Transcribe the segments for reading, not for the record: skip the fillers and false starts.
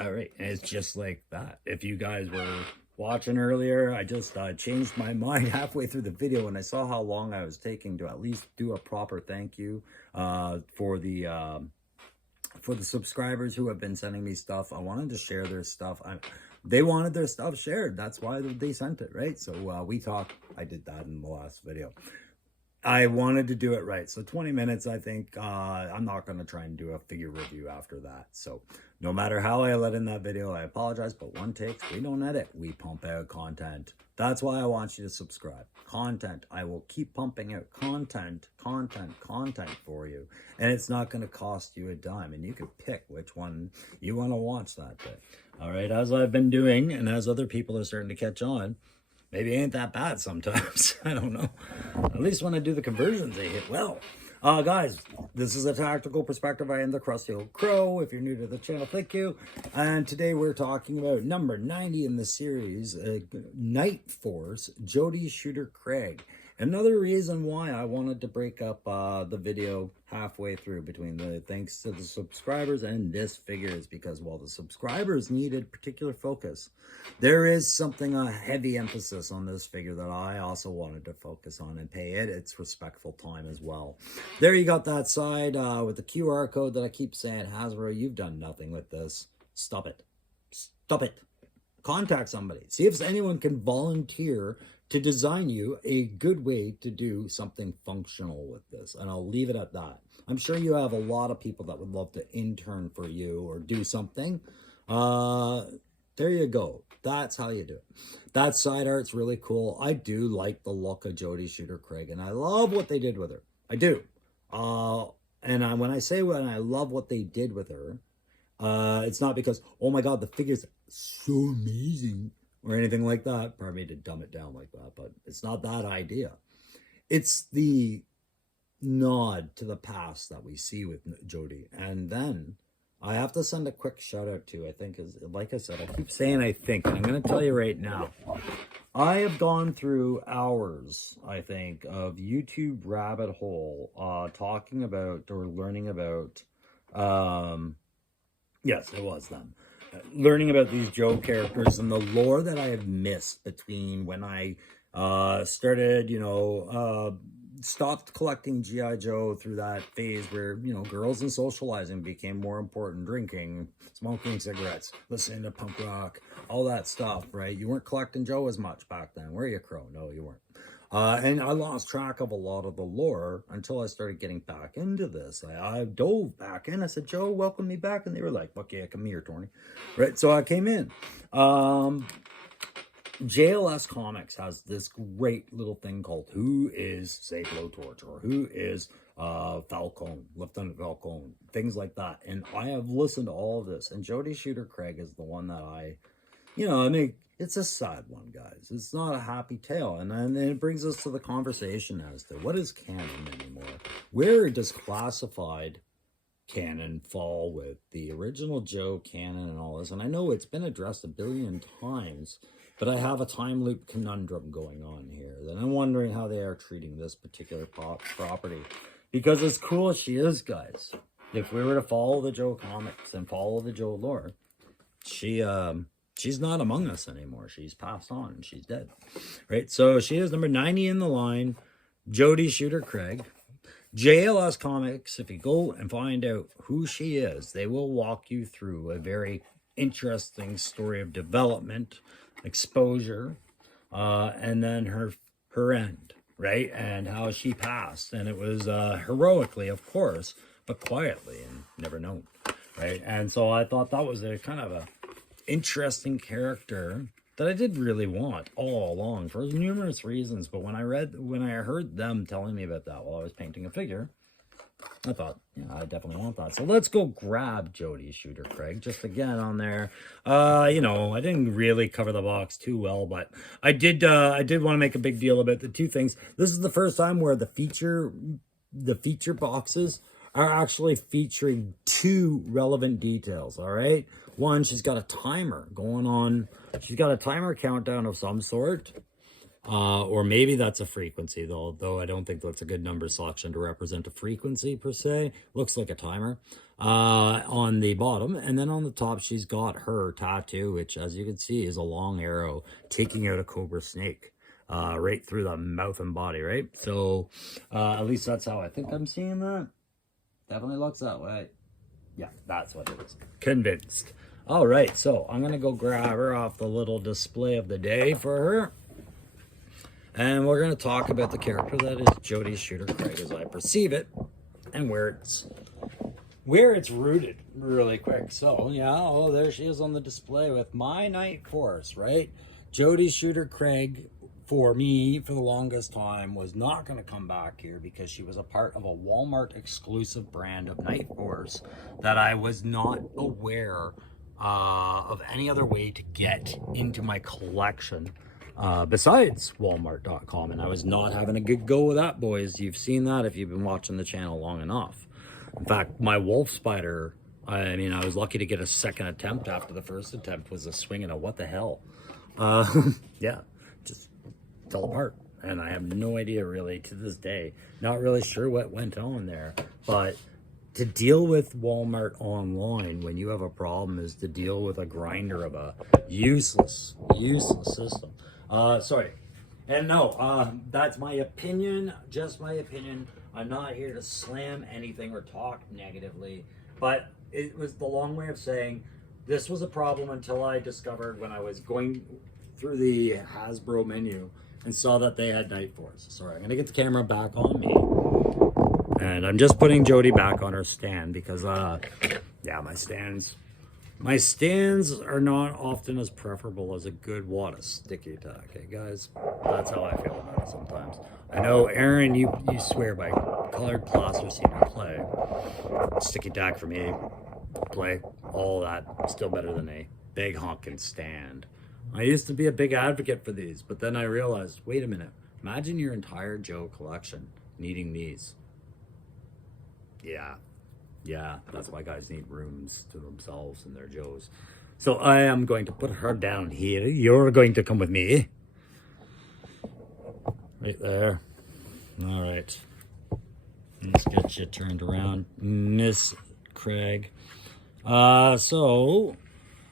All right, and it's just like that. If you guys were watching earlier, I just changed my mind halfway through the video when I saw how long I was taking to at least do a proper thank you for the subscribers who have been sending me stuff. I wanted to share their stuff. They wanted their stuff shared. That's why they sent it, right? So we talked. I did that in the last video. I wanted to do it right. So 20 minutes, I think. I'm not going to try and do a figure review after that. So no matter how I let in that video, I apologize. But one takes, we don't edit. We pump out content. That's why I want you to subscribe. Content. I will keep pumping out content for you. And it's not going to cost you a dime. And you can pick which one you want to watch that day. All right. As I've been doing, and as other people are starting to catch on, maybe it ain't that bad sometimes. I don't know. At least when I do the conversions, they hit well. Guys, this is a tactical perspective. I am the Crusty Old Crow. If you're new to the channel, thank you. And today we're talking about number 90 in the series, Night Force, Jodie Shooter-Craig. Another reason why I wanted to break up the video halfway through between the thanks to the subscribers and this figure is because while the subscribers needed particular focus, there is something, a heavy emphasis on this figure that I also wanted to focus on and pay it its respectful time as well. There you got that side with the QR code that I keep saying, Hasbro, you've done nothing with this. Stop it. Stop it. Contact somebody. See if anyone can volunteer to design you a good way to do something functional with this. And I'll leave it at that. I'm sure you have a lot of people that would love to intern for you or do something. There you go. That's how you do it. That side art's really cool. I do like the look of Jodie Shooter-Craig, and I love what they did with her. I do. When I love what they did with her, it's not because, oh my God, the figure's so amazing, or anything like that. Pardon me to dumb it down like that, but it's not that idea. It's the nod to the past that we see with Jodie. And then I have to send a quick shout out to, I think, is like I said, I keep saying I think, and I'm going to tell you right now, I have gone through hours, I think, of YouTube rabbit hole talking about or learning about, yes, it was them. Learning about these Joe characters and the lore that I have missed between when I started, stopped collecting G.I. Joe through that phase where, girls and socializing became more important, drinking, smoking cigarettes, listening to punk rock, all that stuff, right? You weren't collecting Joe as much back then, were you, Crow? No, you weren't. And I lost track of a lot of the lore until I started getting back into this. I dove back in. I said, Joe, welcome me back. And they were like, fuck yeah, come here, Tony. Right, so I came in. JLS Comics has this great little thing called Who is, say, Blowtorch, or Who is Falcone, Lieutenant Falcone, things like that. And I have listened to all of this. And Jodie Shooter-Craig is the one that it's a sad one, guys. It's not a happy tale. And then it brings us to the conversation as to what is canon anymore? Where does classified canon fall with the original Joe canon and all this? And I know it's been addressed a billion times, but I have a time loop conundrum going on here. And I'm wondering how they are treating this particular property. Because as cool as she is, guys, if we were to follow the Joe comics and follow the Joe lore, she's not among us anymore. She's passed on and she's dead. Right? So she is number 90 in the line, Jodie Shooter-Craig. JLS Comics, if you go and find out who she is, they will walk you through a very interesting story of development, exposure, and then her end, right? And how she passed. And it was heroically, of course, but quietly and never known, right? And so I thought that was a kind of a interesting character that I did really want all along for numerous reasons. But when I heard them telling me about that while I was painting a figure, I thought, yeah, I definitely want that. So let's go grab Jodie Shooter-Craig just again on there. I didn't really cover the box too well, but I did want to make a big deal about the two things. This is the first time where the feature boxes are actually featuring two relevant details, all right? One, she's got a timer going on. She's got a timer countdown of some sort. Or maybe that's a frequency, though I don't think that's a good number selection to represent a frequency per se. Looks like a timer. on the bottom, and then on the top she's got her tattoo, which as you can see is a long arrow taking out a cobra snake right through the mouth and body, right? So at least that's how I think I'm seeing that. Definitely looks that way. Yeah, that's what it is. Convinced. All right, so I'm gonna go grab her off the little display of the day for her, and we're gonna talk about the character that is Jodie Shooter Craig as I perceive it, and where it's rooted really quick. So yeah, oh, there she is on the display with my night force, right? Jodie Shooter Craig, for me, for the longest time, was not going to come back here because she was a part of a Walmart exclusive brand of night force that I was not aware of any other way to get into my collection besides walmart.com, and I was not having a good go with that, boys. You've seen that if you've been watching the channel long enough. In fact, my wolf spider, I mean, I was lucky to get a second attempt after the first attempt was a swing and a what the hell. Yeah, just fell apart. And I have no idea really to this day. Not really sure what went on there. But to deal with Walmart online when you have a problem is to deal with a grinder of a useless system. Sorry. And no, that's my opinion, just my opinion. I'm not here to slam anything or talk negatively, but it was the long way of saying this was a problem until I discovered when I was going through the Hasbro menu and saw that they had Night Force. Sorry, I'm gonna get the camera back on me. And I'm just putting Jodie back on her stand because, yeah, my stands are not often as preferable as a good wad of sticky tack, okay, guys? That's how I feel about it sometimes. I know, Aaron, you swear by colored plaster seeing me play. Sticky tack for me, play, all that, still better than a big honking stand. I used to be a big advocate for these, but then I realized, wait a minute, imagine your entire Joe collection needing these. Yeah, that's why guys need rooms to themselves and their Joes. So I am going to put her down here. You're going to come with me. Right there. All right. Let's get you turned around, Miss Craig. So,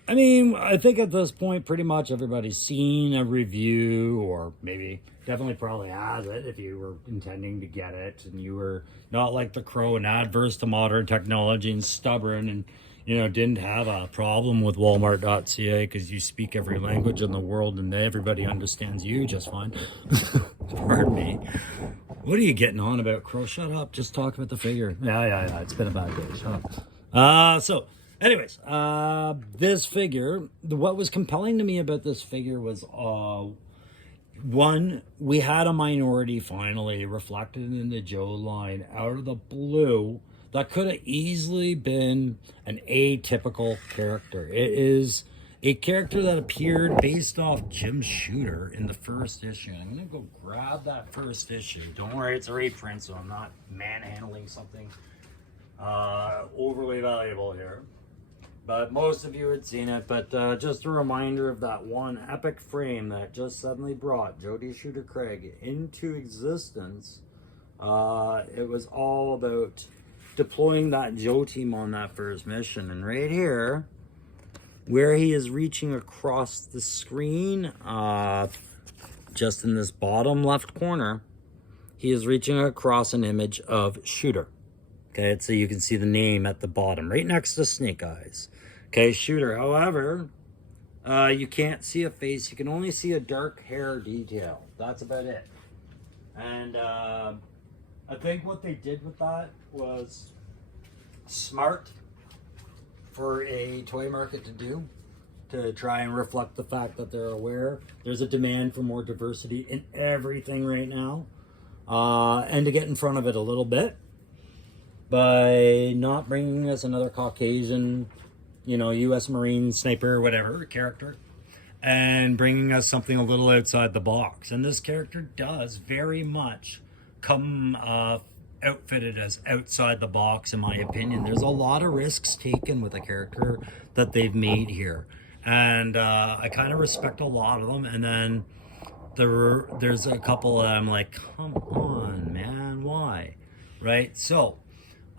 I mean, I think at this point, pretty much everybody's seen a review, or maybe definitely probably has it if you were intending to get it and you were not like the crow and adverse to modern technology and stubborn and, you know, didn't have a problem with Walmart.ca because you speak every language in the world and everybody understands you just fine. Pardon me. What are you getting on about, Crow? Shut up. Just talk about the figure. Yeah. It's been a bad day. Shut up. So, anyways, this figure, what was compelling to me about this figure was, one, we had a minority finally reflected in the Joe line out of the blue that could have easily been an atypical character. It is a character that appeared based off Jim Shooter in the first issue. I'm going to go grab that first issue. Don't worry, it's a reprint, so I'm not manhandling something overly valuable here. But most of you had seen it, but just a reminder of that one epic frame that just suddenly brought Jodie Shooter Craig into existence. It was all about deploying that Joe team on that first mission. And right here, where he is reaching across the screen, just in this bottom left corner, he is reaching across an image of Shooter. Okay, so you can see the name at the bottom, right next to Snake Eyes. Okay, Shooter. However, you can't see a face. You can only see a dark hair detail. That's about it. And I think what they did with that was smart for a toy market to do, to try and reflect the fact that they're aware there's a demand for more diversity in everything right now, and to get in front of it a little bit by not bringing us another Caucasian, you know, U.S. Marine sniper, whatever character, and bringing us something a little outside the box. And this character does very much come outfitted as outside the box, in my opinion. There's a lot of risks taken with a character that they've made here, and I kind of respect a lot of them. And then there's a couple that I'm like, come on, man, why? Right? So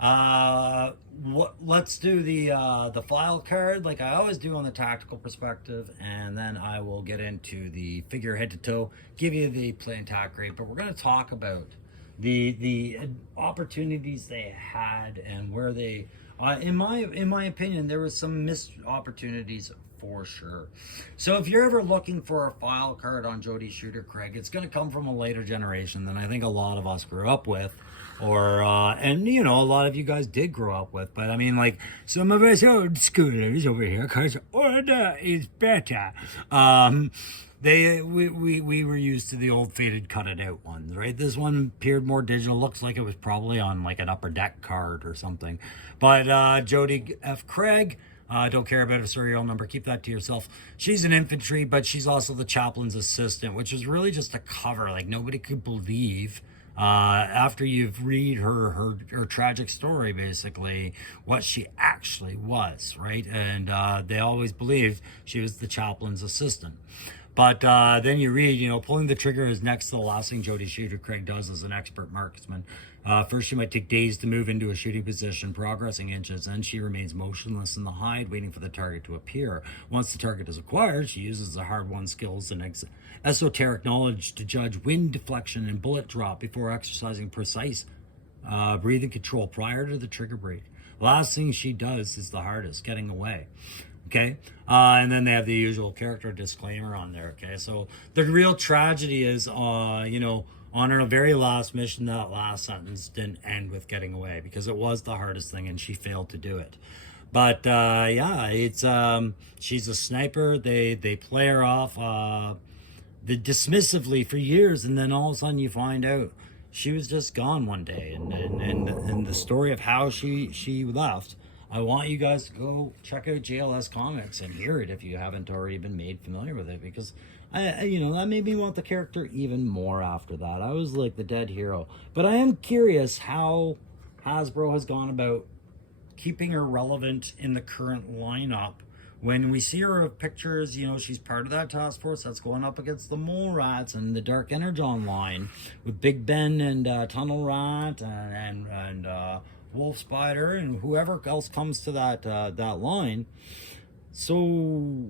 Let's do the file card like I always do on the tactical perspective, and then I will get into the figure head to toe, give you the play and tack rate. But we're going to talk about the opportunities they had and where they, in my opinion, there was some missed opportunities for sure. So if you're ever looking for a file card on Jodie Shooter Craig, it's going to come from a later generation than I think a lot of us grew up with, or and you know, a lot of you guys did grow up with. But I mean, like, some of us old schoolers over here, because order is better. We were used to the old faded cut it out ones, right? This one appeared more digital, looks like it was probably on like an upper deck card or something. But Jodie F. Craig, don't care about a serial number, keep that to yourself. She's an infantry, but she's also the chaplain's assistant, which is really just a cover. Like, nobody could believe after you've read her tragic story, basically, what she actually was, right? And they always believed she was the chaplain's assistant. But then you read, you know, pulling the trigger is next to the last thing Jodie Shooter Craig does as an expert marksman. First, she might take days to move into a shooting position, progressing inches. Then she remains motionless in the hide, waiting for the target to appear. Once the target is acquired, she uses the hard-won skills and esoteric knowledge to judge wind deflection and bullet drop before exercising precise breathing control prior to the trigger break. The last thing she does is the hardest, getting away. Okay, and then they have the usual character disclaimer on there. Okay, so the real tragedy is, you know, on her very last mission, that last sentence didn't end with getting away, because it was the hardest thing and she failed to do it. But yeah, it's she's a sniper. They play her off dismissively for years, and then all of a sudden you find out she was just gone one day, and the story of how she left. I want you guys to go check out JLS Comics and hear it if you haven't already been made familiar with it, because you know, that made me want the character even more after that. I was like the dead hero. But I am curious how Hasbro has gone about keeping her relevant in the current lineup. When we see her pictures, you know, she's part of that task force that's going up against the Mole Rats and the Dark Energon line with Big Ben and Tunnel Rat and Wolf Spider and whoever else comes to that line. So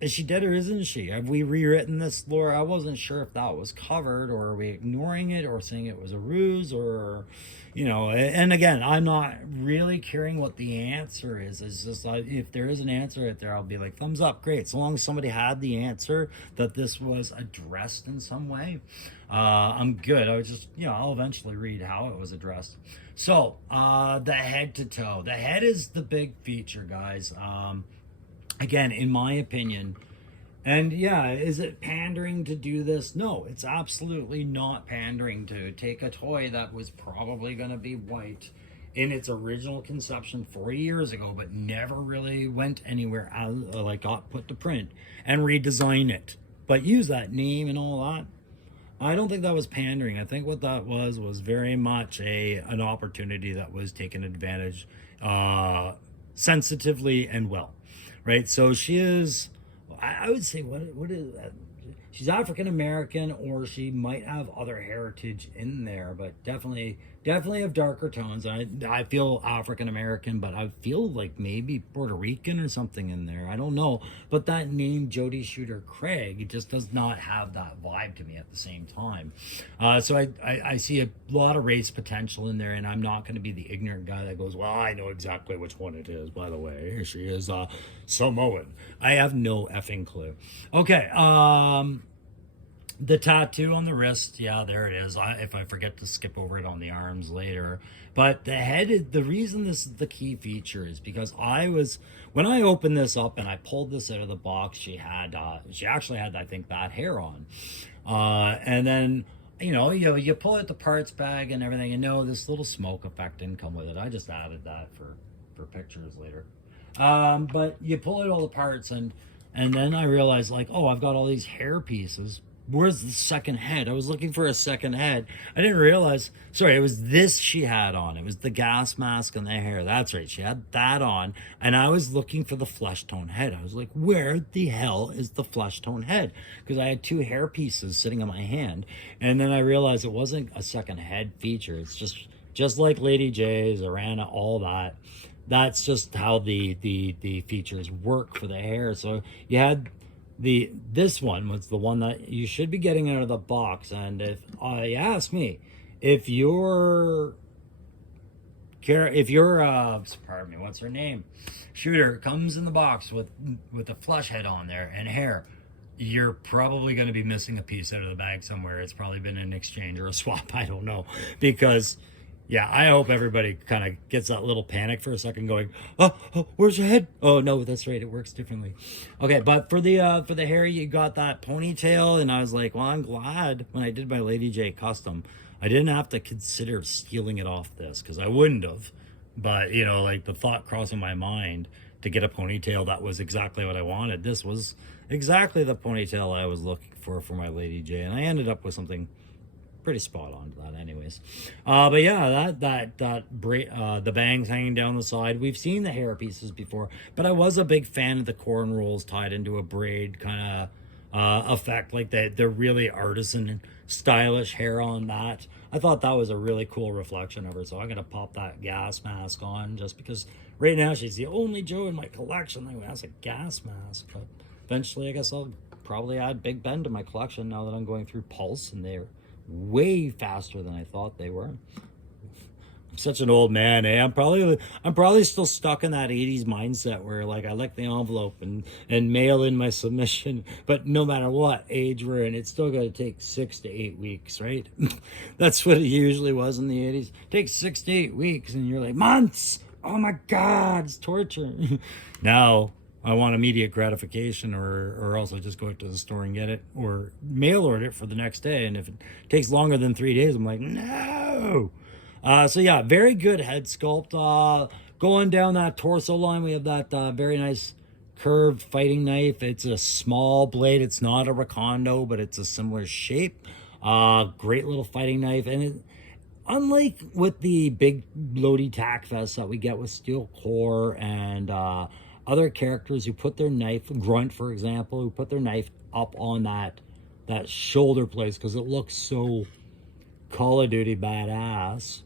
is she dead or isn't she? Have we rewritten this lore? I wasn't sure if that was covered, or are we ignoring it or saying it was a ruse, or, you know, and again, I'm not really caring what the answer is. It's just like, if there is an answer out there, I'll be like, thumbs up, great. So long as somebody had the answer, that this was addressed in some way, I'm good. I was just, you know, I'll eventually read how it was addressed. So the head to toe. The head is the big feature, guys. Again, in my opinion, and yeah, is it pandering to do this? No, it's absolutely not pandering to take a toy that was probably going to be white in its original conception 40 years ago, but never really went anywhere, like got put to print, and redesign it, but use that name and all that. I don't think that was pandering. I think what that was very much an opportunity that was taken advantage sensitively and well. Right, so she is, I would say, what is that? She's African American, or she might have other heritage in there, but definitely of darker tones. I feel African American, but I feel like maybe Puerto Rican or something in there. I don't know, but that name Jodie Shooter Craig just does not have that vibe to me at the same time. So I see a lot of race potential in there, and I'm not going to be the ignorant guy that goes, well, I know exactly which one it is. By the way, she is Samoan. I have no effing clue. Okay. The tattoo on the wrist, yeah, there it is. If I forget to skip over it on the arms later. But the head is, the reason this is the key feature is because when I opened this up and I pulled this out of the box, she actually had, I think, that hair on. And then, you pull out the parts bag and everything, and no, this little smoke effect didn't come with it. I just added that for pictures later. But you pull out all the parts, and then I realized, like, oh, I've got all these hair pieces. Where's the second head? I was looking for a second head. I didn't realize. Sorry, it was this she had on. It was the gas mask and the hair. That's right. She had that on. And I was looking for the flesh tone head. I was like, where the hell is the flesh tone head? Because I had two hair pieces sitting on my hand. And then I realized it wasn't a second head feature. It's just just like Lady J's, Arana, all that. That's just how the features work for the hair. So you had this one was the one that you should be getting out of the box. And if you ask me, if your pardon me, what's her name, shooter comes in the box with a flush head on there and hair, you're probably going to be missing a piece out of the bag somewhere. It's probably been an exchange or a swap. I don't know, because yeah, I hope everybody kind of gets that little panic for a second, going, oh, where's your head? Oh no, that's right, it works differently. Okay, but for the hair, you got that ponytail, and I was like, well, I'm glad when I did my Lady J custom, I didn't have to consider stealing it off this, because I wouldn't have. But you know, like the thought crossing my mind to get a ponytail that was exactly what I wanted. This was exactly the ponytail I was looking for my Lady J, and I ended up with something pretty spot on to that anyways. But yeah, the bangs hanging down the side, we've seen the hair pieces before, but I was a big fan of the corn rolls tied into a braid kind of effect, like the really artisan stylish hair on that. I thought that was a really cool reflection of her, so I'm gonna pop that gas mask on, just because right now she's the only Joe in my collection that has a gas mask. But eventually I guess I'll probably add Big Ben to my collection now that I'm going through Pulse, and they're way faster than I thought they were. I'm such an old man, eh? I'm probably still stuck in that 80s mindset where like I lick the envelope and mail in my submission, but no matter what age we're in, it's still gonna take 6 to 8 weeks, right? That's what it usually was in the 80s. It takes 6 to 8 weeks, and you're like, months, oh my god, it's torture. Now I want immediate gratification, or else I just go out to the store and get it, or mail order it for the next day. And if it takes longer than 3 days, I'm like, no. So yeah, very good head sculpt. Going down that torso line, we have that very nice curved fighting knife. It's a small blade. It's not a Recondo, but it's a similar shape. Great little fighting knife. And unlike with the big Lodi tack vest that we get with Steel Core and other characters who put their knife, Grunt for example, who put their knife up on that shoulder place because it looks so Call of Duty badass.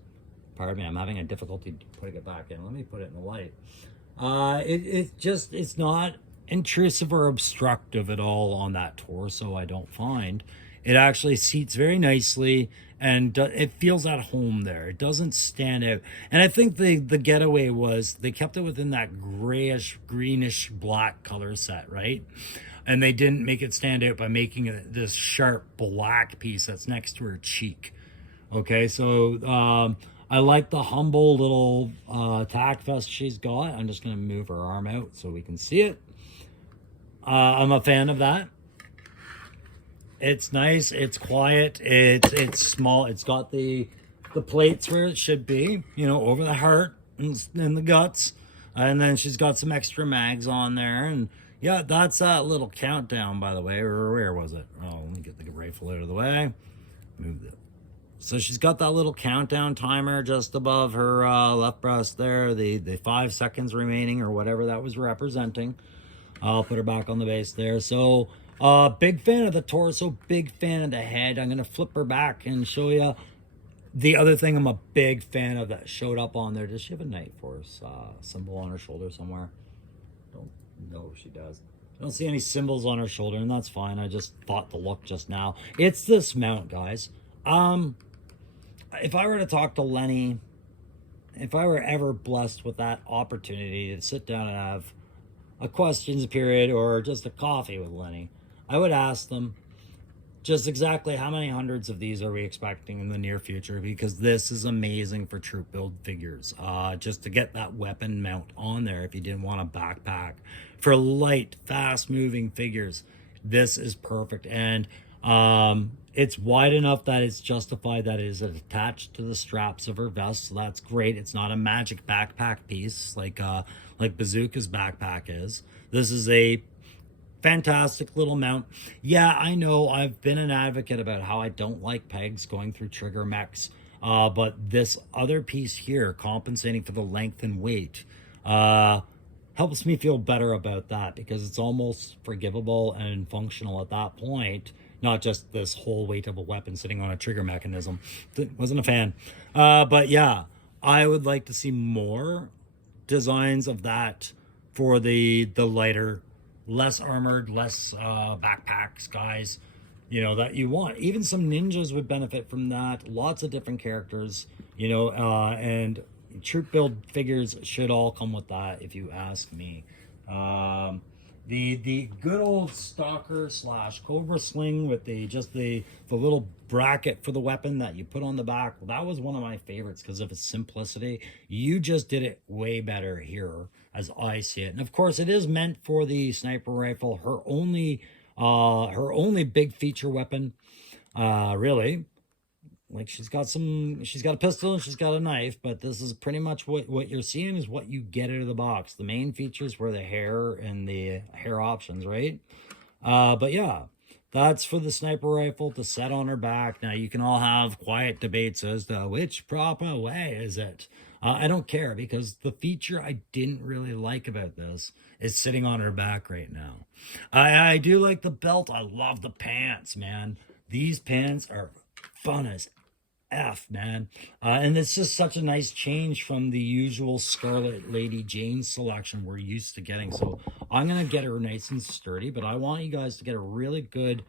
Pardon me, I'm having a difficulty putting it back in. Let me put it in the light. It's not intrusive or obstructive at all on that torso, I don't find. It actually seats very nicely, and it feels at home there. It doesn't stand out. And I think the getaway was they kept it within that grayish, greenish, black color set, right? And they didn't make it stand out by making it this sharp black piece that's next to her cheek. Okay, so I like the humble little tack vest she's got. I'm just going to move her arm out so we can see it. I'm a fan of that. It's nice, it's quiet, it's small, it's got the plates where it should be, you know, over the heart and the guts, and then she's got some extra mags on there. And yeah, that's that little countdown, by the way. Or where was it? Oh, let me get the rifle out of the way. Move it. So she's got that little countdown timer just above her left breast there, the 5 seconds remaining or whatever that was representing. I'll put her back on the base there. So big fan of the torso, big fan of the head. I'm going to flip her back and show you the other thing I'm a big fan of that showed up on there. Does she have a Night Force symbol on her shoulder somewhere? Don't know if she does. I don't see any symbols on her shoulder, and that's fine. I just thought the look just now. It's this mount, guys. If I were to talk to Lenny, if I were ever blessed with that opportunity to sit down and have a questions period or just a coffee with Lenny, I would ask them just exactly how many hundreds of these are we expecting in the near future, because this is amazing for troop build figures. Just to get that weapon mount on there if you didn't want a backpack. For light, fast-moving figures, this is perfect. And it's wide enough that it's justified that it is attached to the straps of her vest, so that's great. It's not a magic backpack piece like Bazooka's backpack is. This is a fantastic little mount. Yeah, I know I've been an advocate about how I don't like pegs going through trigger mechs, but this other piece here, compensating for the length and weight, helps me feel better about that, because it's almost forgivable and functional at that point, not just this whole weight of a weapon sitting on a trigger mechanism. Wasn't a fan. But yeah, I would like to see more designs of that for the lighter, less armored, less backpacks guys, you know, that you want. Even some ninjas would benefit from that. Lots of different characters, you know, and troop build figures should all come with that, if you ask me. The good old stalker slash cobra sling with the little bracket for the weapon that you put on the back, that was one of my favorites because of its simplicity. You just did it way better here, as I see it. And of course, it is meant for the sniper rifle, her only big feature weapon, really. Like, she's got a pistol and she's got a knife, but this is pretty much what you're seeing is what you get out of the box. The main features were the hair and the hair options, right? But yeah, that's for the sniper rifle to set on her back. Now, you can all have quiet debates as to which proper way is it. I don't care, because the feature I didn't really like about this is sitting on her back right now. I do like the belt. I love the pants, man. These pants are fun as F, man. And it's just such a nice change from the usual Scarlet Lady Jane selection we're used to getting. So I'm going to get her nice and sturdy, but I want you guys to get a really good...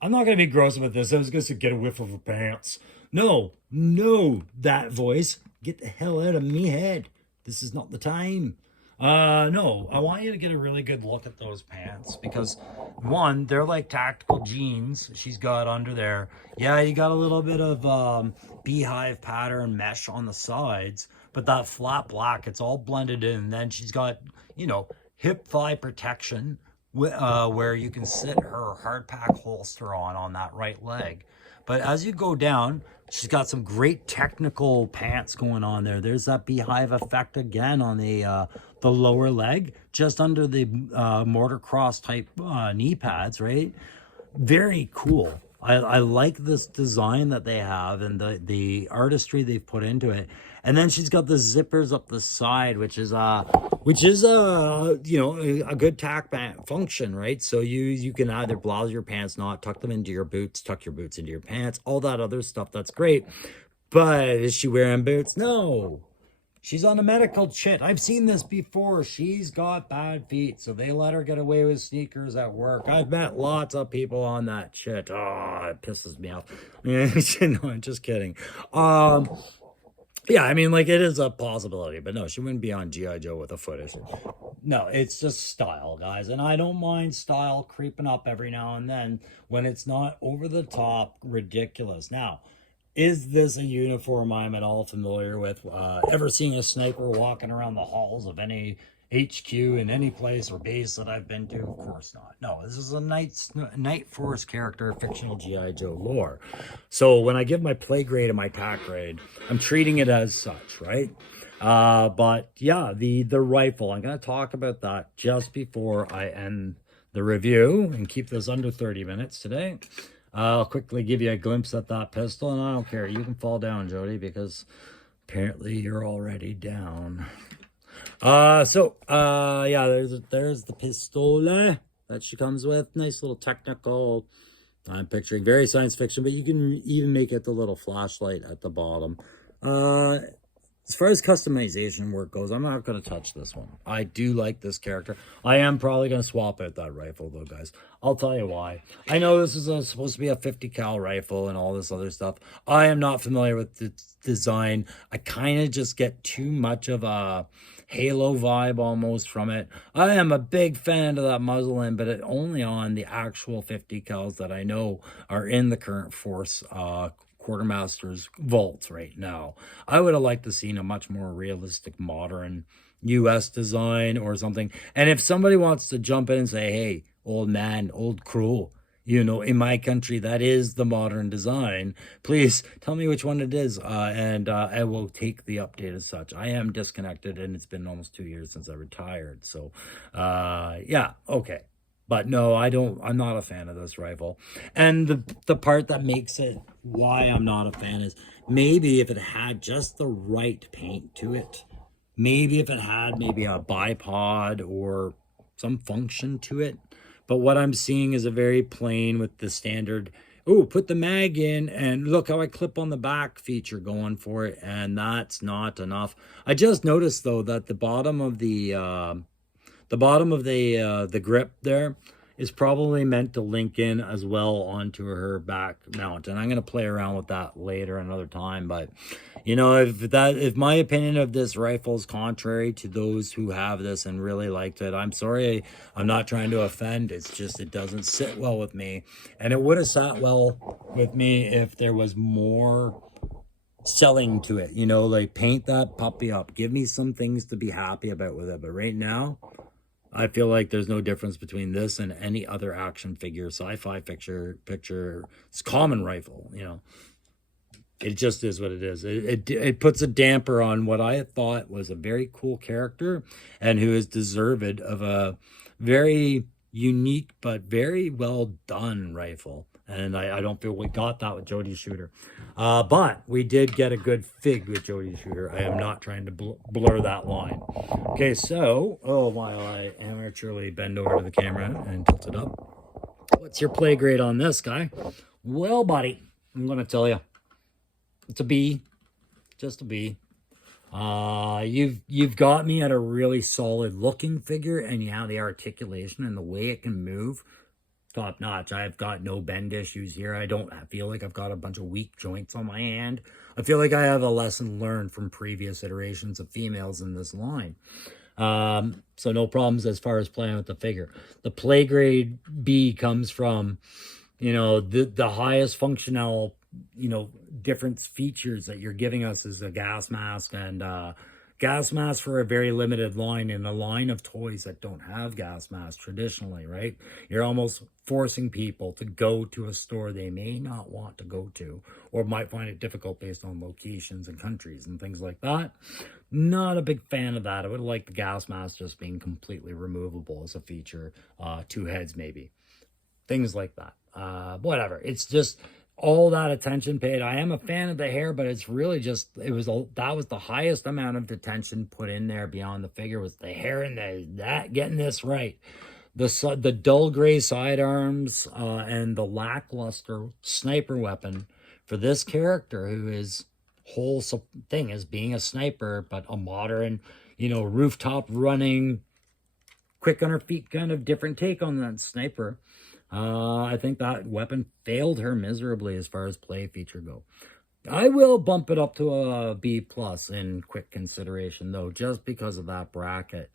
I'm not going to be gross about this. I was going to get a whiff of her pants. No, that voice. Get the hell out of me head. This is not the time. No, I want you to get a really good look at those pants, because one, they're like tactical jeans she's got under there. Yeah, you got a little bit of beehive pattern mesh on the sides, but that flat black, it's all blended in. And then she's got, you know, hip thigh protection, where you can sit her hard pack holster on that right leg. But as you go down, she's got some great technical pants going on there. There's that beehive effect again on the lower leg, just under the mortar cross type knee pads, right? Very cool. I like this design that they have and the artistry they've put into it. And then she's got the zippers up the side, which is you know, a good tack function, right? So you can either blouse your pants, not tuck them into your boots, tuck your boots into your pants, all that other stuff. That's great. But is she wearing boots? No. She's on a medical chit. I've seen this before. She's got bad feet, so they let her get away with sneakers at work. I've met lots of people on that shit. Oh, it pisses me off. No, I'm just kidding. Yeah, I mean, like, it is a possibility, but no, she wouldn't be on G.I. Joe with a foot issue. No, it's just style, guys, and I don't mind style creeping up every now and then when it's not over the top ridiculous. Now, is this a uniform I'm at all familiar with? Ever seeing a sniper walking around the halls of any HQ in any place or base that I've been to? Of course not. No, this is a Night Force character, fictional G.I. Joe lore. So when I give my play grade and my tack grade, I'm treating it as such, right? But yeah, the rifle, I'm going to talk about that just before I end the review and keep this under 30 minutes today. I'll quickly give you a glimpse at that pistol, and I don't care. You can fall down, Jodie, because apparently you're already down. Yeah, there's the pistol that she comes with. Nice little technical. I'm picturing very science fiction, but you can even make it the little flashlight at the bottom. As far as customization work goes, I'm not going to touch this one. I do like this character. I am probably going to swap out that rifle, though, guys. I'll tell you why. I know this is supposed to be a 50 cal rifle and all this other stuff. I am not familiar with the design. I kind of just get too much of a Halo vibe almost from it. I am a big fan of that muzzle end, but only on the actual 50 cals that I know are in the current Force Quartermaster's vaults right now. I would have liked to see a much more realistic, modern US design or something. And if somebody wants to jump in and say, hey, old man, old crew, you know, in my country, that is the modern design, please tell me which one it is. And I will take the update as such. I am disconnected, and it's been almost 2 years since I retired. So, yeah, okay. But no, I'm not a fan of this rifle. And the part that makes it why I'm not a fan is maybe if it had just the right paint to it, Maybe if it had maybe a bipod or some function to it. But what I'm seeing is a very plain with the standard, oh, put the mag in and look how I clip on the back feature going for it. And that's not enough. I just noticed though that the bottom of the grip there is probably meant to link in as well onto her back mount, and I'm going to play around with that later another time. But you know, if my opinion of this rifle is contrary to those who have this and really liked it, I'm sorry. I'm not trying to offend. It's just it doesn't sit well with me, and it would have sat well with me if there was more selling to it, you know, like paint that puppy up, give me some things to be happy about with it. But right now I feel like there's no difference between this and any other action figure, sci-fi picture, it's common rifle, you know. It just is what it is. It puts a damper on what I thought was a very cool character and who is deserved of a very unique but very well done rifle. And I don't feel we got that with Jodie Shooter. But we did get a good fig with Jodie Shooter. I am not trying to blur that line. Okay, so, oh, while I amateurly bend over to the camera and tilt it up. What's your play grade on this, guy? Well, buddy, I'm going to tell you. It's a B. Just a B. You've got me at a really solid looking figure, and yeah, the articulation and the way it can move, top notch. I've got no bend issues here. I don't feel like I've got a bunch of weak joints on my hand. I feel like I have a lesson learned from previous iterations of females in this line. So no problems as far as playing with the figure. The play grade B comes from, you know, the highest functional, you know, difference features that you're giving us is a gas mask, and gas masks for a very limited line in a line of toys that don't have gas masks traditionally, right? You're almost forcing people to go to a store they may not want to go to or might find it difficult based on locations and countries and things like that. Not a big fan of that. I would like the gas mask just being completely removable as a feature, 2 heads maybe, things like that. Whatever. It's just all that attention paid. I am a fan of the hair, but it's really just, that was the highest amount of attention put in there beyond the figure was the hair and that getting this right. The dull gray sidearms and the lackluster sniper weapon for this character, who is whole thing is being a sniper, but a modern, you know, rooftop running, quick on her feet kind of different take on that sniper. I think that weapon failed her miserably as far as play feature go. I will bump it up to a B plus in quick consideration though, just because of that bracket.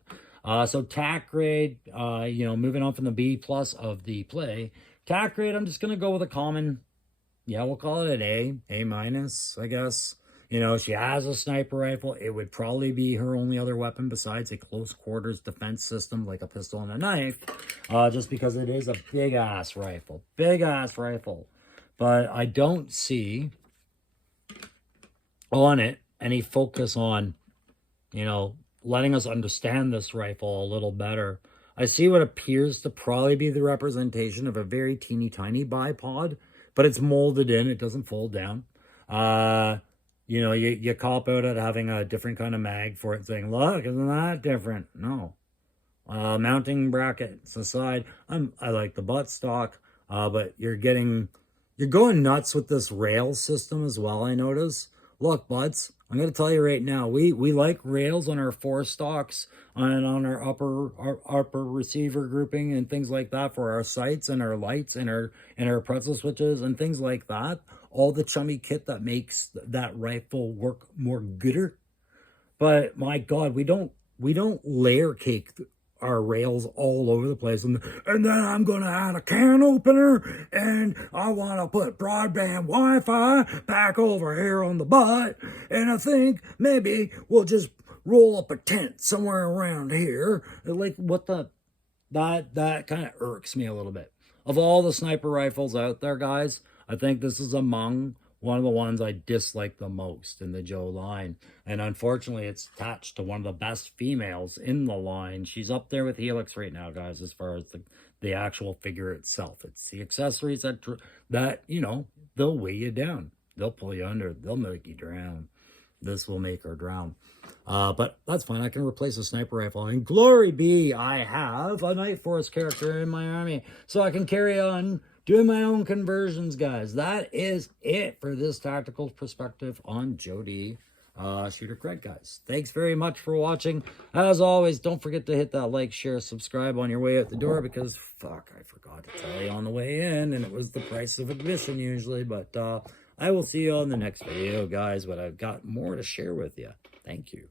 So tack grade, you know, moving on from the B plus of the play. Tack grade, I'm just going to go with a common, yeah, we'll call it an A minus, I guess. You know, she has a sniper rifle. It would probably be her only other weapon besides a close quarters defense system like a pistol and a knife, just because it is a big-ass rifle. Big-ass rifle. But I don't see on it any focus on, you know, letting us understand this rifle a little better. I see what appears to probably be the representation of a very teeny tiny bipod, but it's molded in. It doesn't fold down. You know, you cop out at having a different kind of mag for it, saying, look, isn't that different? No. Mounting brackets aside, I like the buttstock, but you're going nuts with this rail system as well, I notice. Look, buds, I'm going to tell you right now, we like rails on our 4 stocks and on our upper receiver grouping and things like that for our sights and our lights and our pretzel switches and things like that. All the chummy kit that makes that rifle work more gooder. But my God, we don't layer cake our rails all over the place, and then I'm gonna add a can opener, and I want to put broadband Wi-Fi back over here on the butt, and I think maybe we'll just roll up a tent somewhere around here. Like, what the, that kind of irks me a little bit. Of all the sniper rifles out there, guys, I think this is among one of the ones I dislike the most in the Joe line. And unfortunately, it's attached to one of the best females in the line. She's up there with Helix right now, guys, as far as the actual figure itself. It's the accessories that, you know, they'll weigh you down. They'll pull you under. They'll make you drown. this will make her drown. But that's fine. I can replace a sniper rifle. And glory be, I have a Night Force character in my army. So I can carry on doing my own conversions, guys. That is it for this tactical perspective on Jodie Shooter Cred, guys. Thanks very much for watching. As always, don't forget to hit that like, share, subscribe on your way out the door, because fuck, I forgot to tell you on the way in, and it was the price of admission usually. But I will see you on the next video, guys, but I've got more to share with you. Thank you.